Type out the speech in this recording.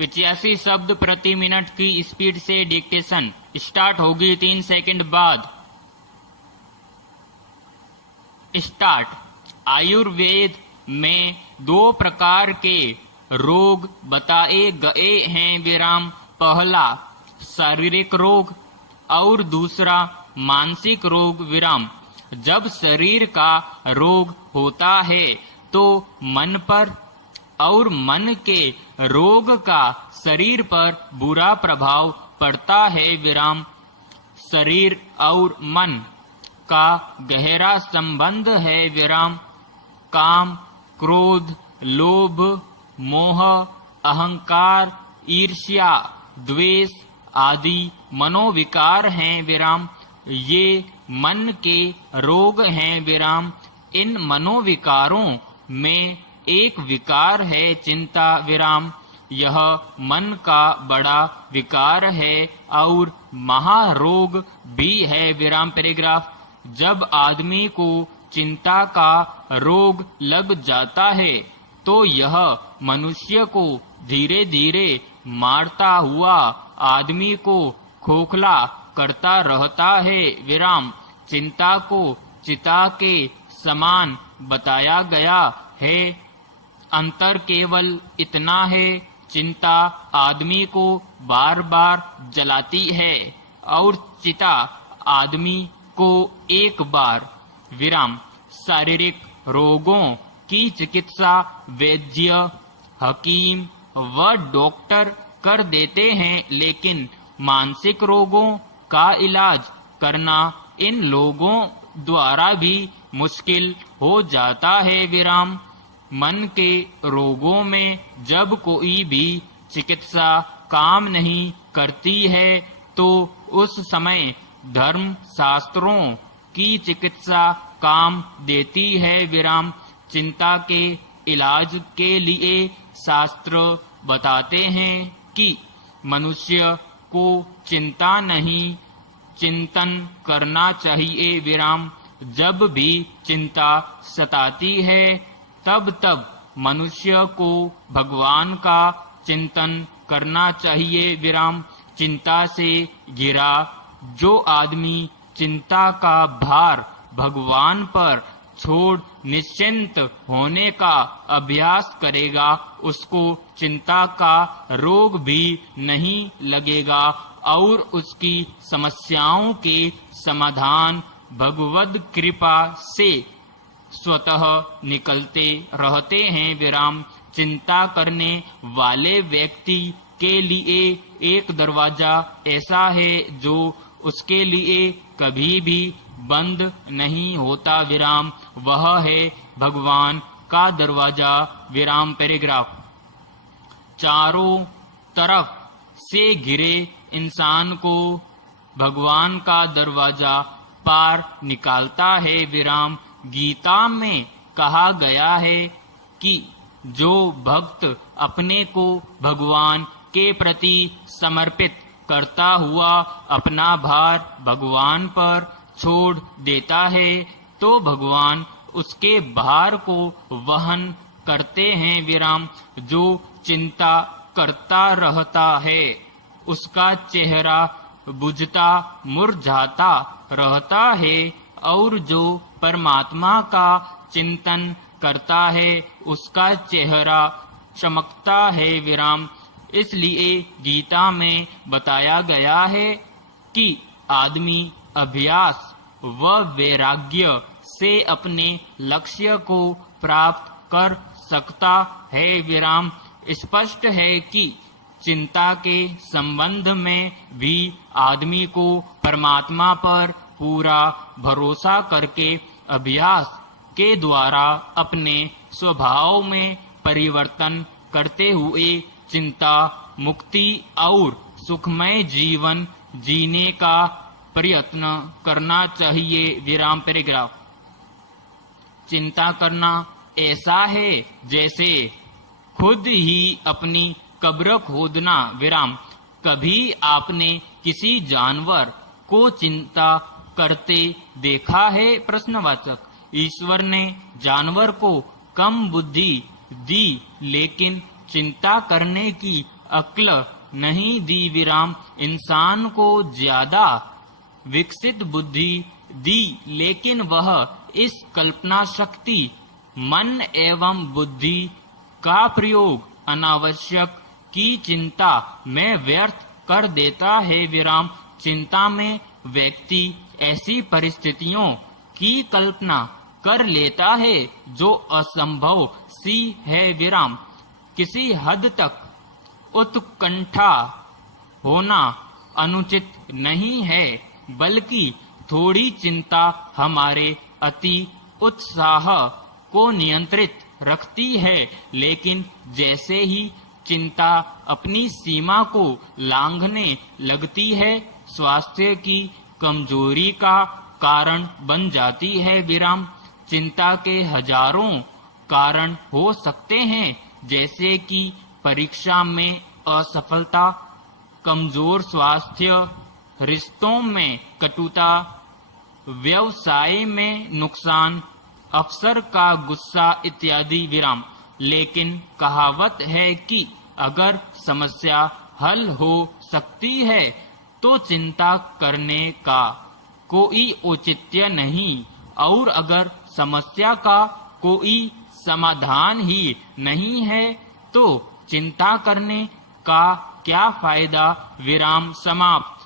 85 शब्द प्रति मिनट की स्पीड से डिक्टेशन स्टार्ट होगी 3 सेकंड बाद। स्टार्ट। आयुर्वेद में 2 प्रकार के रोग बताए गए हैं विराम। पहला शारीरिक रोग और दूसरा मानसिक रोग विराम। जब शरीर का रोग होता है तो मन पर और मन के रोग का शरीर पर बुरा प्रभाव पड़ता है विराम। शरीर और मन का गहरा संबंध है विराम। काम, क्रोध, लोभ, मोह, अहंकार, ईर्ष्या, द्वेष आदि मनोविकार हैं विराम। ये मन के रोग हैं विराम। इन मनोविकारों में एक विकार है चिंता विराम। यह मन का बड़ा विकार है और महारोग भी है विराम। पैराग्राफ। जब आदमी को चिंता का रोग लग जाता है तो यह मनुष्य को धीरे धीरे मारता हुआ आदमी को खोखला करता रहता है विराम। चिंता को चिता के समान बताया गया है। अंतर केवल इतना है, चिंता आदमी को बार बार जलाती है और चिता आदमी को एक बार विराम। शारीरिक रोगों की चिकित्सा वैद्य, हकीम व डॉक्टर कर देते हैं, लेकिन मानसिक रोगों का इलाज करना इन लोगों द्वारा भी मुश्किल हो जाता है विराम। मन के रोगों में जब कोई भी चिकित्सा काम नहीं करती है तो उस समय धर्म शास्त्रों की चिकित्सा काम देती है विराम। चिंता के इलाज के लिए शास्त्र बताते हैं कि मनुष्य को चिंता नहीं, चिंतन करना चाहिए विराम। जब भी चिंता सताती है तब तब मनुष्य को भगवान का चिंतन करना चाहिए विराम। चिंता से घिरा जो आदमी चिंता का भार भगवान पर छोड़ निश्चिंत होने का अभ्यास करेगा, उसको चिंता का रोग भी नहीं लगेगा और उसकी समस्याओं के समाधान भगवद कृपा से स्वतः निकलते रहते हैं विराम। चिंता करने वाले व्यक्ति के लिए एक दरवाजा ऐसा है जो उसके लिए कभी भी बंद नहीं होता विराम। वह है भगवान का दरवाजा विराम। पैराग्राफ। चारों तरफ से घिरे इंसान को भगवान का दरवाजा पार निकालता है विराम। गीता में कहा गया है कि जो भक्त अपने को भगवान के प्रति समर्पित करता हुआ अपना भार भगवान पर छोड़ देता है तो भगवान उसके भार को वहन करते हैं विराम। जो चिंता करता रहता है उसका चेहरा बुझता मुरझाता रहता है और जो परमात्मा का चिंतन करता है उसका चेहरा चमकता है विराम। इसलिए गीता में बताया गया है कि आदमी अभ्यास व वैराग्य से अपने लक्ष्य को प्राप्त कर सकता है विराम। स्पष्ट है कि चिंता के संबंध में भी आदमी को परमात्मा पर पूरा भरोसा करके अभ्यास के द्वारा अपने स्वभाव में परिवर्तन करते हुए चिंता मुक्ति और सुखमय जीवन जीने का प्रयत्न करना चाहिए विराम। पैराग्राफ। चिंता करना ऐसा है जैसे खुद ही अपनी कब्र खोदना विराम। कभी आपने किसी जानवर को चिंता करते देखा है? प्रश्नवाचक। ईश्वर ने जानवर को कम बुद्धि दी लेकिन चिंता करने की अक्ल नहीं दी विराम, इंसान को ज्यादा विकसित बुद्धि दी, लेकिन वह इस कल्पना शक्ति, मन एवं बुद्धि का प्रयोग अनावश्यक की चिंता में व्यर्थ कर देता है विराम। चिंता में व्यक्ति ऐसी परिस्थितियों की कल्पना कर लेता है जो असंभव सी है विराम। किसी हद तक उत्कंठा होना अनुचित नहीं है, बल्कि थोड़ी चिंता हमारे अति उत्साह को नियंत्रित रखती है, लेकिन जैसे ही चिंता अपनी सीमा को लांघने लगती है, स्वास्थ्य की कमजोरी का कारण बन जाती है विराम। चिंता के हजारों कारण हो सकते हैं, जैसे कि परीक्षा में असफलता, कमजोर स्वास्थ्य, रिश्तों में कटुता, व्यवसाय में नुकसान, अफसर का गुस्सा इत्यादि विराम। लेकिन कहावत है कि अगर समस्या हल हो सकती है तो चिंता करने का कोई औचित्य नहीं, और अगर समस्या का कोई समाधान ही नहीं है तो चिंता करने का क्या फायदा विराम। समाप्त।